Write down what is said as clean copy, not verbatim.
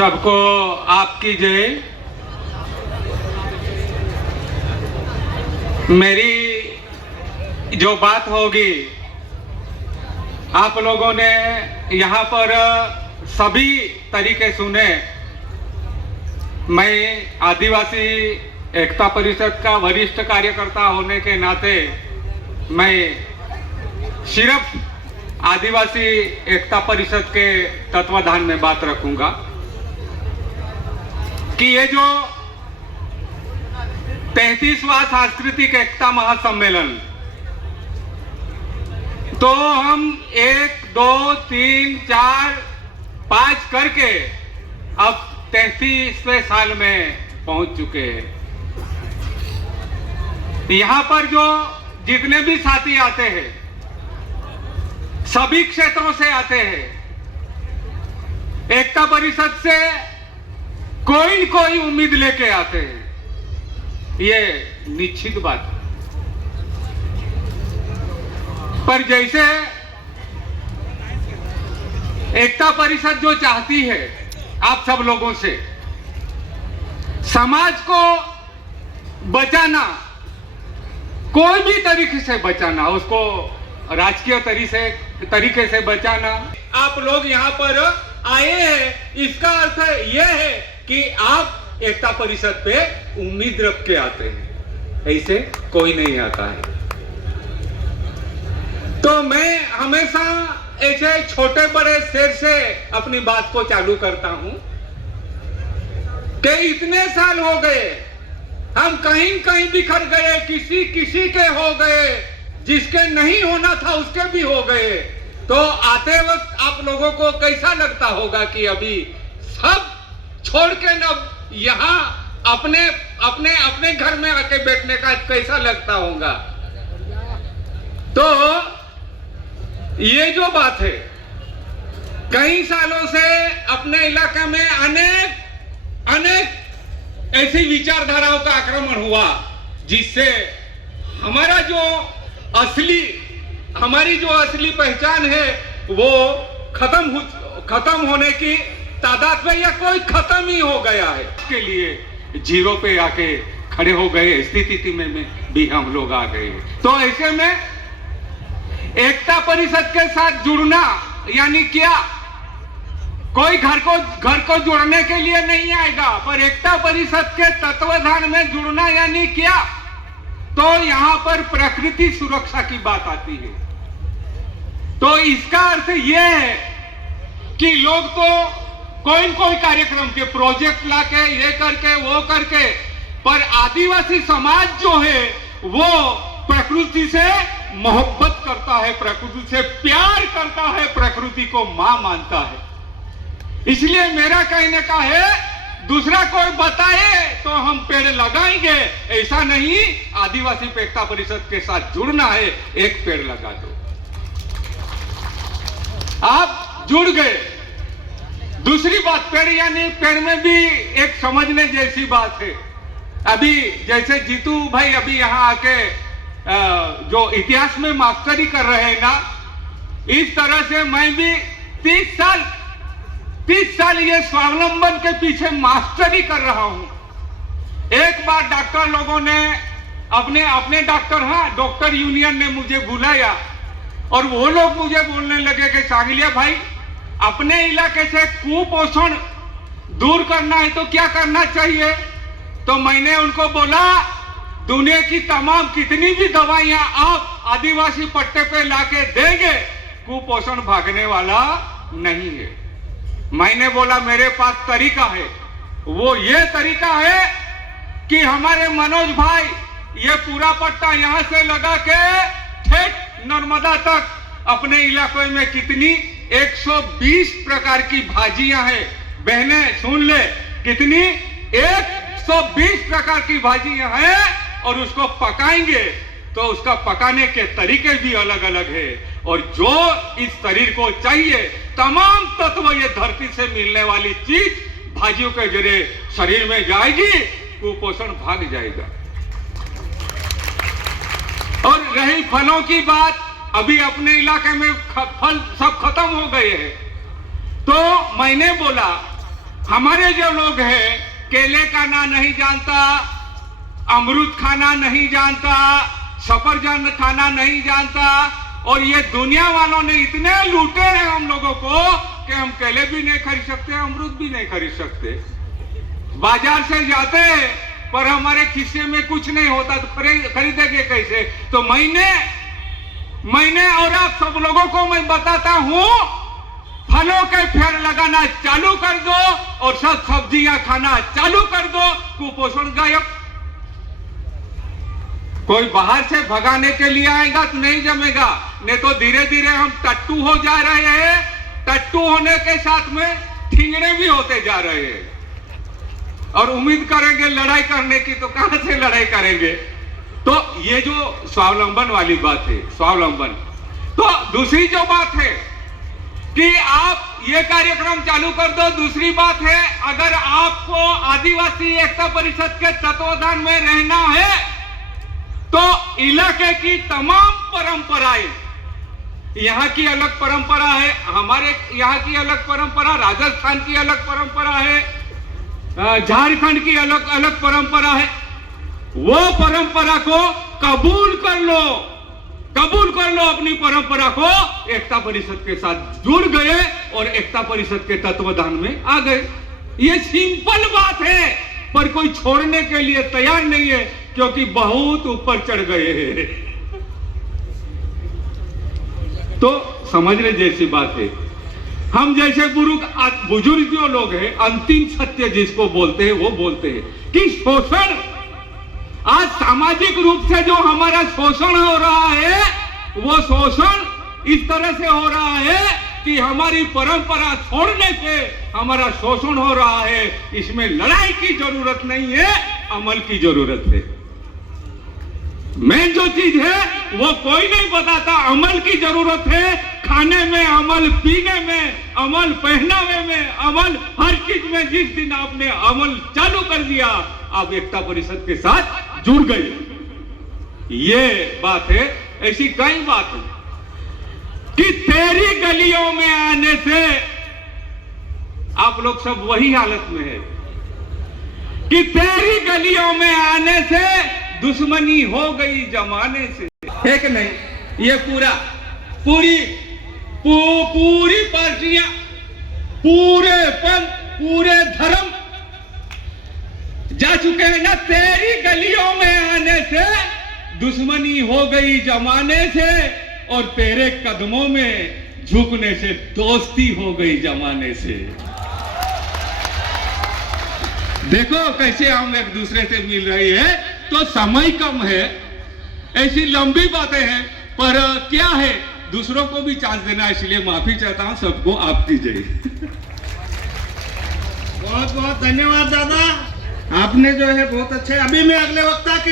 सबको आपकी जय। मेरी जो बात होगी, आप लोगों ने यहाँ पर सभी तरीके सुने। मैं आदिवासी एकता परिषद का वरिष्ठ कार्यकर्ता होने के नाते मैं सिर्फ आदिवासी एकता परिषद के तत्वाधान में बात रखूंगा कि ये जो 33वां सांस्कृतिक एकता महासम्मेलन, तो हम 1, 2, 3, 4, 5 करके अब 33वें साल में पहुंच चुके हैं। यहां पर जो जितने भी साथी आते हैं सभी क्षेत्रों से आते हैं। एकता परिषद से कोई न कोई उम्मीद लेके आते हैं, ये निश्चित बात है। पर जैसे एकता परिषद जो चाहती है आप सब लोगों से, समाज को बचाना, कोई भी तरीके से बचाना, उसको राजकीय तरीके से बचाना। आप लोग यहाँ पर आए हैं, इसका अर्थ यह है कि आप एकता परिषद पे उम्मीद रख के आते हैं, ऐसे कोई नहीं आता है। तो मैं हमेशा ऐसे छोटे बड़े शेर से अपनी बात को चालू करता हूं कि इतने साल हो गए, हम कहीं कहीं बिखर गए, किसी किसी के हो गए, जिसके नहीं होना था उसके भी हो गए। तो आते वक्त आप लोगों को कैसा लगता होगा कि अभी सब छोड़ के न यहाँ अपने अपने अपने घर में आके बैठने का कैसा लगता होगा। तो ये जो बात है, कई सालों से अपने इलाके में अनेक ऐसी विचारधाराओं का आक्रमण हुआ, जिससे हमारी जो असली पहचान है वो खत्म होने की तादाद में, या कोई खत्म ही हो गया है। इसके लिए जीरो पे आके खड़े हो गए स्थिति में भी हम लोग आ गए। तो ऐसे में एकता परिषद के साथ जुड़ना यानी क्या? कोई घर को जोड़ने के लिए नहीं आएगा, पर एकता परिषद के तत्वाधान में जुड़ना यानी क्या? तो यहां पर प्रकृति सुरक्षा की बात आती है। तो इसका अर्थ यह है कि लोग तो कोई न कोई कार्यक्रम के प्रोजेक्ट लाके, ये करके वो करके, पर आदिवासी समाज जो है वो प्रकृति से मोहब्बत करता है, प्रकृति से प्यार करता है, प्रकृति को मां मानता है। इसलिए मेरा कहने का है, दूसरा कोई बताए तो हम पेड़ लगाएंगे, ऐसा नहीं। आदिवासी एकता परिषद के साथ जुड़ना है, एक पेड़ लगा दो। आप जुड़ गए। दूसरी बात, पेड़ यानी पेड़ में भी एक समझने जैसी बात है। अभी जैसे जीतू भाई अभी यहाँ आके जो इतिहास में मास्टरी कर रहे हैं ना, इस तरह से मैं भी 30 साल ये स्वावलंबन के पीछे मास्टरी कर रहा हूं। एक बार डॉक्टर लोगों ने अपने डॉक्टर यूनियन ने मुझे बुलाया और वो लोग मुझे बोलने लगे कि सांगलिया भाई, अपने इलाके से कुपोषण दूर करना है तो क्या करना चाहिए? तो मैंने उनको बोला, दुनिया की तमाम कितनी भी दवाइयां आप आदिवासी पट्टे पे लाके देंगे, कुपोषण भागने वाला नहीं है। मैंने बोला मेरे पास तरीका है, वो ये तरीका है कि हमारे मनोज भाई ये पूरा पट्टा यहां से लगा के ठेठ नर्मदा तक अपने इलाके में कितनी 120 प्रकार की भाजियां हैं। बहने सुन ले, कितनी 120 प्रकार की भाजियां हैं, और उसको पकाएंगे तो उसका पकाने के तरीके भी अलग अलग है। और जो इस शरीर को चाहिए तमाम तत्व ये धरती से मिलने वाली चीज भाजियों के जरिए शरीर में जाएगी, कुपोषण भाग जाएगा। और रही फलों की बात, अभी अपने इलाके में फल सब खत्म हो गए हैं। तो मैंने बोला हमारे जो लोग हैं केले का ना नहीं जानता, अमरूद खाना नहीं जानता, सफरजन खाना नहीं जानता, और ये दुनिया वालों ने इतने लूटे हैं हम लोगों को कि हम केले भी नहीं खरीद सकते, अमरूद भी नहीं खरीद सकते। बाजार से जाते हैं पर हमारे खिस्से में कुछ नहीं होता तो खरीदेंगे कैसे? तो मैंने और आप सब लोगों को मैं बताता हूं, फलों के पेड़ लगाना चालू कर दो और सब सब्जियां खाना चालू कर दो, कुपोषण गायब। कोई बाहर से भगाने के लिए आएगा तो नहीं जमेगा, नहीं तो धीरे धीरे हम टट्टू हो जा रहे हैं। टट्टू होने के साथ में ठिंगड़े भी होते जा रहे हैं, और उम्मीद करेंगे लड़ाई करने की, तो कहां से लड़ाई करेंगे? तो ये जो स्वावलंबन वाली बात है, स्वावलंबन। तो दूसरी जो बात है कि आप ये कार्यक्रम चालू कर दो। दूसरी बात है, अगर आपको आदिवासी एकता परिषद के तत्वाधान में रहना है तो इलाके की तमाम परंपराएं, यहाँ की अलग परंपरा है, हमारे यहाँ की अलग परंपरा, राजस्थान की अलग परंपरा है, झारखंड की अलग अलग परंपरा है। वो परंपरा को कबूल कर लो, कबूल कर लो अपनी परंपरा को। एकता परिषद के साथ जुड़ गए और एकता परिषद के तत्वाधान में आ गए। ये सिंपल बात है, पर कोई छोड़ने के लिए तैयार नहीं है, क्योंकि बहुत ऊपर चढ़ गए हैं। तो समझने जैसी बात है। हम जैसे बुजुर्ग जो लोग हैं, अंतिम सत्य जिसको बोलते हैं वो बोलते हैं कि शोषण, आज सामाजिक रूप से जो हमारा शोषण हो रहा है, वो शोषण इस तरह से हो रहा है कि हमारी परंपरा छोड़ने से हमारा शोषण हो रहा है। इसमें लड़ाई की जरूरत नहीं है, अमल की जरूरत है। मेन जो चीज है वो कोई नहीं बताता, अमल की जरूरत है। खाने में अमल, पीने में अमल, पहनावे में अमल, हर चीज में। जिस दिन आपने अमल चालू कर दिया, आप एकता परिषद के साथ जुड़ गए। ये बात है। ऐसी कई बात है कि तेरी गलियों में आने से आप लोग सब वही हालत में है कि तेरी गलियों में आने से दुश्मनी हो गई जमाने से। है कि नहीं? ये पूरी पार्टियां, पूरे पंथ, पूरे धर्म जा चुके हैं ना। तेरी गलियों में आने से दुश्मनी हो गई जमाने से, और तेरे कदमों में झुकने से दोस्ती हो गई जमाने से। देखो कैसे हम एक दूसरे से मिल रहे हैं। तो समय कम है, ऐसी लंबी बातें हैं, पर क्या है, दूसरों को भी चांस देना, इसलिए माफी चाहता हूं सबको। आपकी जय। बहुत बहुत धन्यवाद दादा, आपने जो है बहुत अच्छे। अभी मैं अगले वक्ता की